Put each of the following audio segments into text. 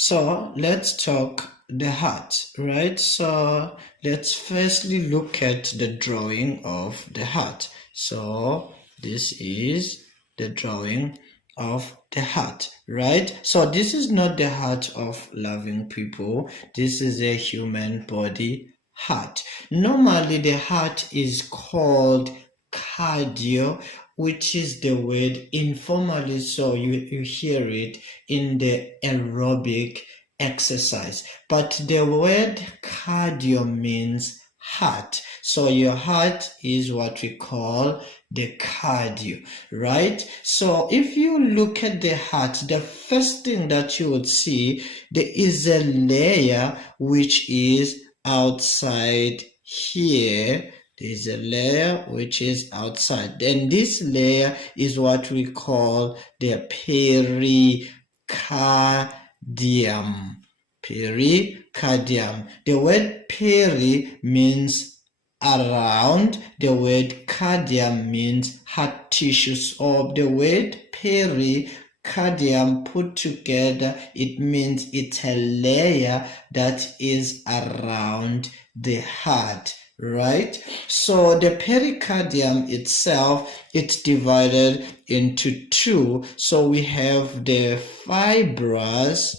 So let's talk the heart, right? So let's firstly look at the drawing of the heart. So this is the drawing of the heart, right? So this is not the heart of loving people. This is a human body heart. Normally the heart is called cardio, which is the word informally, so you hear it in the aerobic exercise. But the word cardio means heart. So your heart is what we call the cardio, right? So if you look at the heart, the first thing that you would see, there is a layer which is outside here. There's a layer which is outside. And this layer is what we call the pericardium. Pericardium. The word peri means around. The word cardium means heart tissues. Or the word pericardium put together, it means it's a layer that is around the heart, right? So the pericardium itself, it's divided into two. So we have the fibrous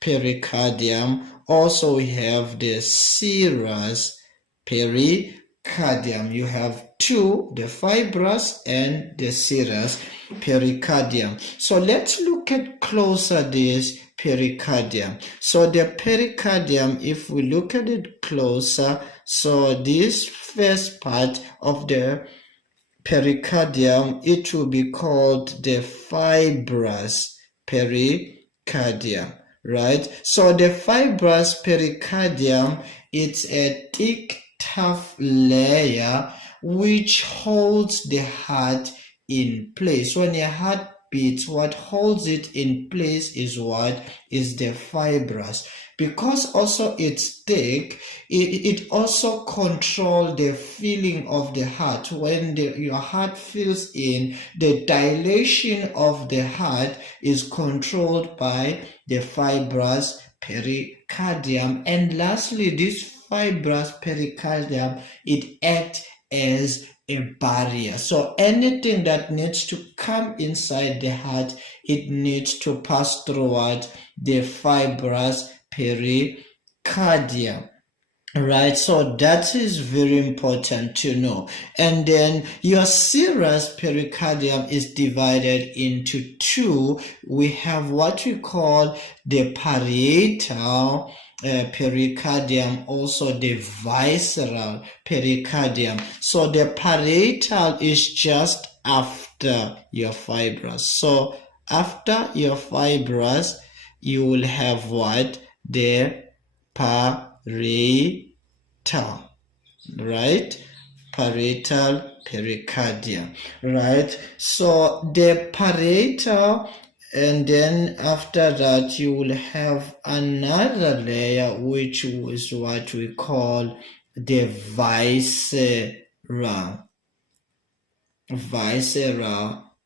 pericardium. Also we have the serous pericardium. You have two, the fibrous and the serous pericardium. So let's look at closer this pericardium. So the pericardium, if we look at it closer, so this first part of the pericardium, it will be called the fibrous pericardium, right? So the fibrous pericardium, it's a thick, tough layer which holds the heart in place. When your heart beats, what holds it in place is what is the fibrous. Because also it's thick, it also controls the feeling of the heart. When your heart fills in, the dilation of the heart is controlled by the fibrous pericardium. And lastly, this fibrous pericardium, it acts as a barrier. So anything that needs to come inside the heart, it needs to pass through what? The fibrous pericardium. Right, so that is very important to know. And then your serous pericardium is divided into two. We have what we call the parietal pericardium, also the visceral pericardium. So the parietal is just after your fibrous. So after your fibrous, you will have what? The parietal, right? Parietal pericardium, right? So the parietal, and then after that you will have another layer which is what we call the visceral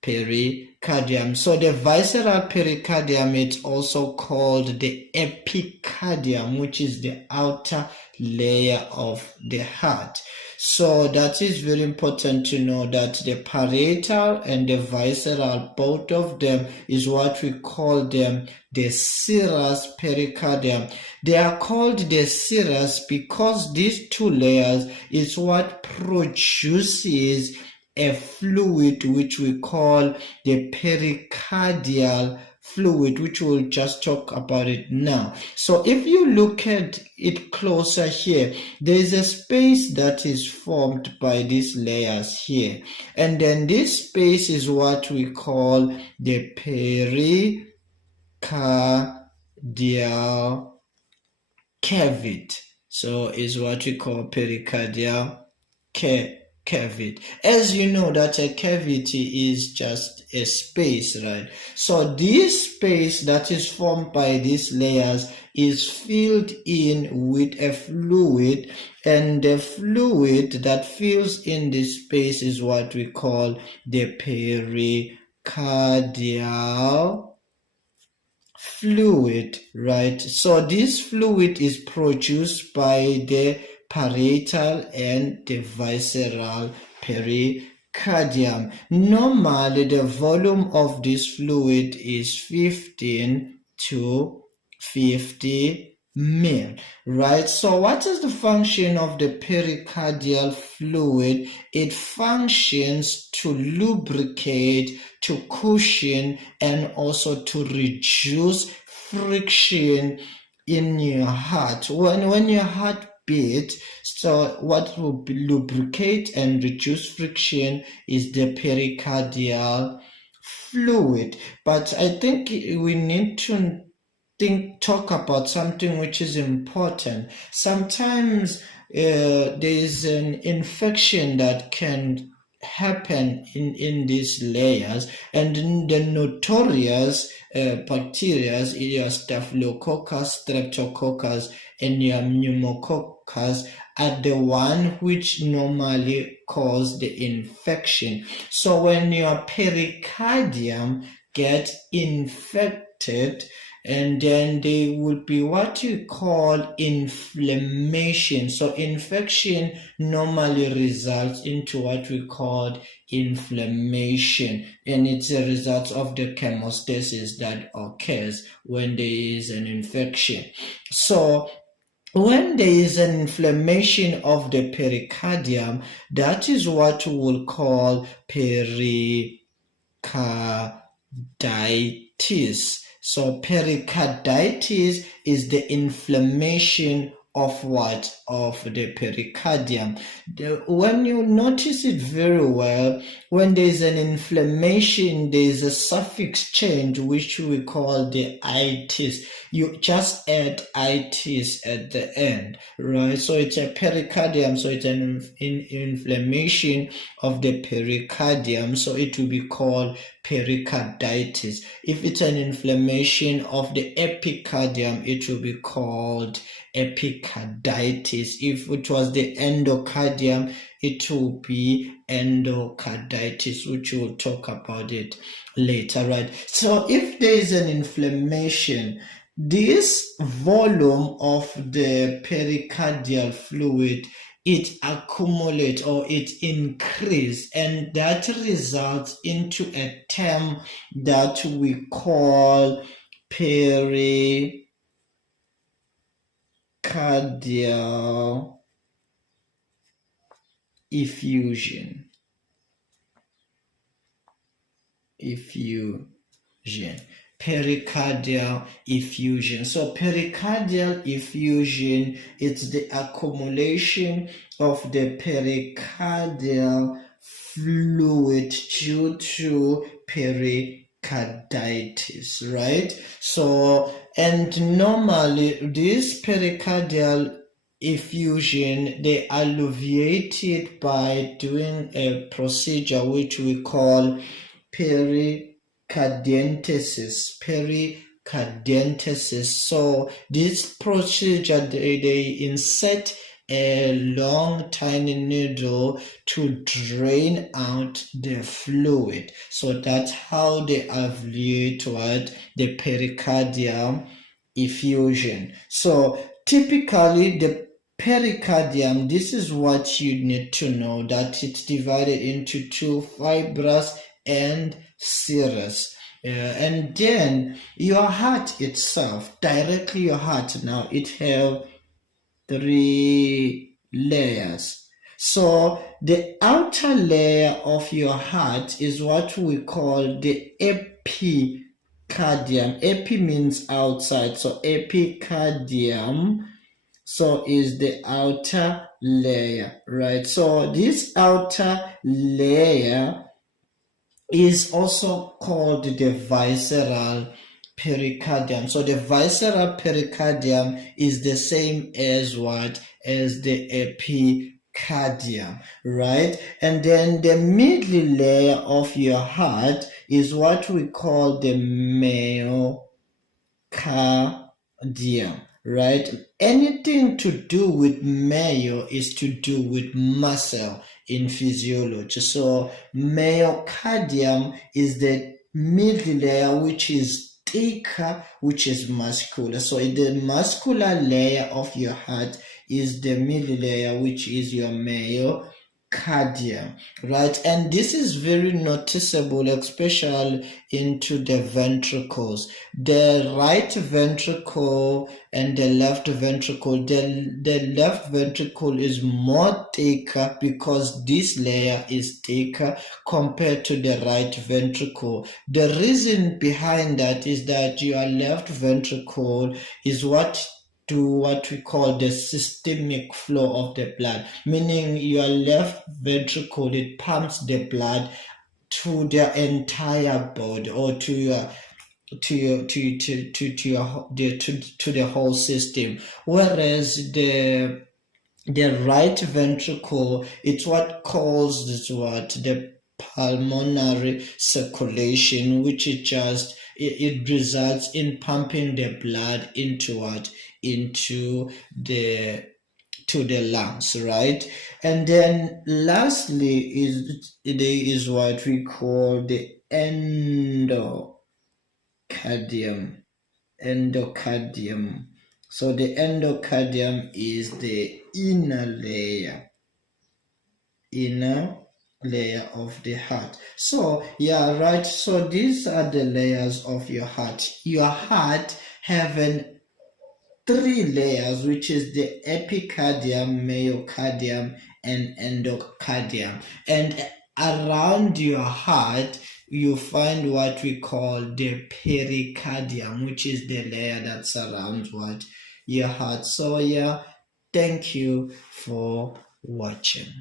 pericardium. So the visceral pericardium is also called the epicardium, which is the outer layer of the heart. So that is very important to know that the parietal and the visceral, both of them is what we call them the serous pericardium. They are called the serous because these two layers is what produces a fluid which we call the pericardial fluid, which we'll just talk about it now. So if you look at it closer here, there is a space that is formed by these layers here, and then this space is what we call the pericardial cavity. So is what we call pericardial cavity. As you know that a cavity is just a space, right? So this space that is formed by these layers is filled in with a fluid, and the fluid that fills in this space is what we call the pericardial fluid, right? So this fluid is produced by the parietal and the visceral pericardium. Normally, the volume of this fluid is 15 to 50 ml, right? So what is the function of the pericardial fluid? It functions to lubricate, to cushion, and also to reduce friction in your heart. When your heart beats, so what will lubricate and reduce friction is the pericardial fluid. But I think we need to talk about something which is important. Sometimes there is an infection that can happen in these layers, and the notorious bacteria, your Staphylococcus, Streptococcus, and your Pneumococcus are the one which normally cause the infection. So when your pericardium gets infected, and then there will be what you call inflammation. So infection normally results into what we call inflammation, and it's a result of the chemostasis that occurs when there is an infection. So when there is an inflammation of the pericardium, that is what we will call pericarditis. So pericarditis is the inflammation of what? Of the pericardium. When you notice it very well, when there is an inflammation, there is a suffix change which we call the itis. You just add itis at the end, right? So it's a pericardium, so it's an inflammation of the pericardium, so it will be called pericarditis. If it's an inflammation of the epicardium, it will be called epicarditis. If it was the endocardium, it will be endocarditis, which we'll talk about it later, right? So if there is an inflammation, this volume of the pericardial fluid, it accumulates or it increases, and that results into a term that we call pericardial effusion. Pericardial effusion. So pericardial effusion, it's the accumulation of the pericardial fluid due to pericarditis, right? So, and normally this pericardial effusion, they alleviate it by doing a procedure which we call pericardentesis. So this procedure, they insert a long tiny needle to drain out the fluid. So that's how they alleviate what? The pericardial effusion. So typically the pericardium, this is what you need to know, that it's divided into two, fibrous and serous. And then your heart itself, directly your heart now, it have 3 layers. So the outer layer of your heart is what we call the epicardium. Epi means outside, so epicardium, so is the outer layer, right? So this outer layer is also called the visceral pericardium. So the visceral pericardium is the same as what? As the epicardium, right? And then the middle layer of your heart is what we call the myocardium, right? Anything to do with myo is to do with muscle in physiology. So myocardium is the middle layer which is thicker, which is muscular. So the muscular layer of your heart is the middle layer, which is your myocardium, right? And this is very noticeable, especially into the ventricles. The right ventricle and the left ventricle. The left ventricle is more thicker because this layer is thicker compared to the right ventricle. The reason behind that is that your left ventricle is what we call the systemic flow of the blood, meaning your left ventricle, it pumps the blood to the entire body, or to the whole system, whereas the right ventricle, it's what causes the pulmonary circulation, which it results in pumping the blood into the lungs, right? And then lastly is what we call the endocardium. So the endocardium is the inner layer of the heart. So yeah, right, so these are the layers of your heart. Your heart having 3 layers, which is the epicardium, myocardium, and endocardium. And around your heart, you find what we call the pericardium, which is the layer that surrounds your heart. So yeah, thank you for watching.